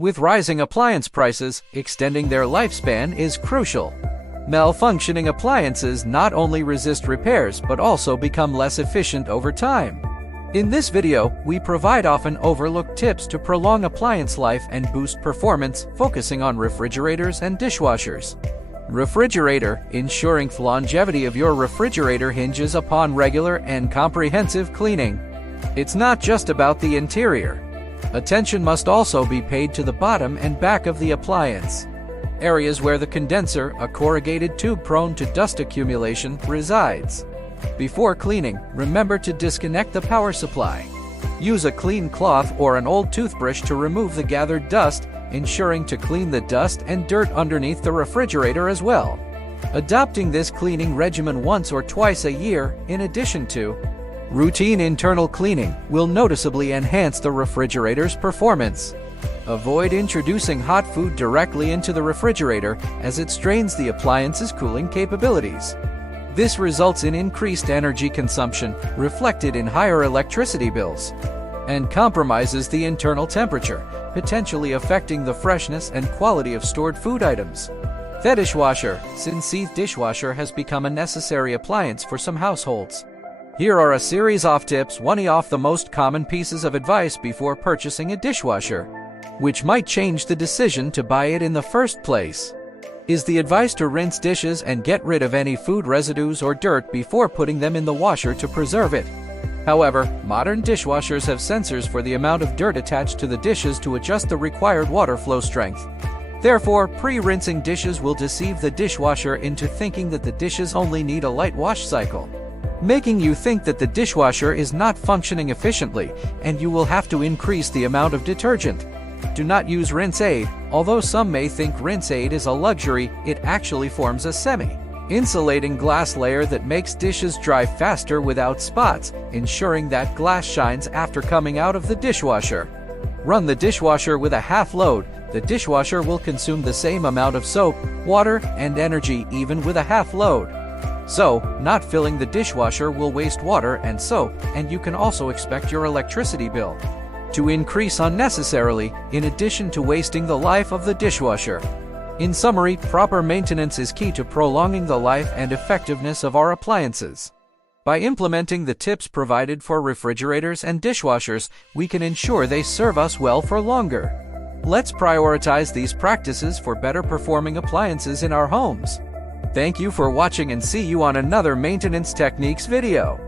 With rising appliance prices, extending their lifespan is crucial. Malfunctioning appliances not only resist repairs but also become less efficient over time. In this video, we provide often overlooked tips to prolong appliance life and boost performance, focusing on refrigerators and dishwashers. Refrigerator. Ensuring the longevity of your refrigerator hinges upon regular and comprehensive cleaning. It's not just about the interior. Attention must also be paid to the bottom and back of the appliance. Areas where the condenser, a corrugated tube prone to dust accumulation, resides. Before cleaning, remember to disconnect the power supply. Use a clean cloth or an old toothbrush to remove the gathered dust, ensuring to clean the dust and dirt underneath the refrigerator as well. Adopting this cleaning regimen once or twice a year, in addition to routine internal cleaning, will noticeably enhance the refrigerator's performance. Avoid introducing hot food directly into the refrigerator, as it strains the appliance's cooling capabilities. This results in increased energy consumption, reflected in higher electricity bills, and compromises the internal temperature, potentially affecting the freshness and quality of stored food items. The dishwasher. Since the dishwasher has become a necessary appliance for some households, here are a series of tips, one of the most common pieces of advice before purchasing a dishwasher, which might change the decision to buy it in the first place. Is the advice to rinse dishes and get rid of any food residues or dirt before putting them in the washer to preserve it. However, modern dishwashers have sensors for the amount of dirt attached to the dishes to adjust the required water flow strength. Therefore, pre-rinsing dishes will deceive the dishwasher into thinking that the dishes only need a light wash cycle, making you think that the dishwasher is not functioning efficiently, and you will have to increase the amount of detergent. Do not use rinse aid. Although some may think rinse aid is a luxury, it actually forms a semi-insulating glass layer that makes dishes dry faster without spots, ensuring that glass shines after coming out of the dishwasher. Run the dishwasher with a half load. The dishwasher will consume the same amount of soap, water, and energy even with a half load. So, not filling the dishwasher will waste water and soap, and you can also expect your electricity bill to increase unnecessarily, in addition to wasting the life of the dishwasher. In summary, proper maintenance is key to prolonging the life and effectiveness of our appliances. By implementing the tips provided for refrigerators and dishwashers, we can ensure they serve us well for longer. Let's prioritize these practices for better performing appliances in our homes. Thank you for watching, and see you on another maintenance techniques video.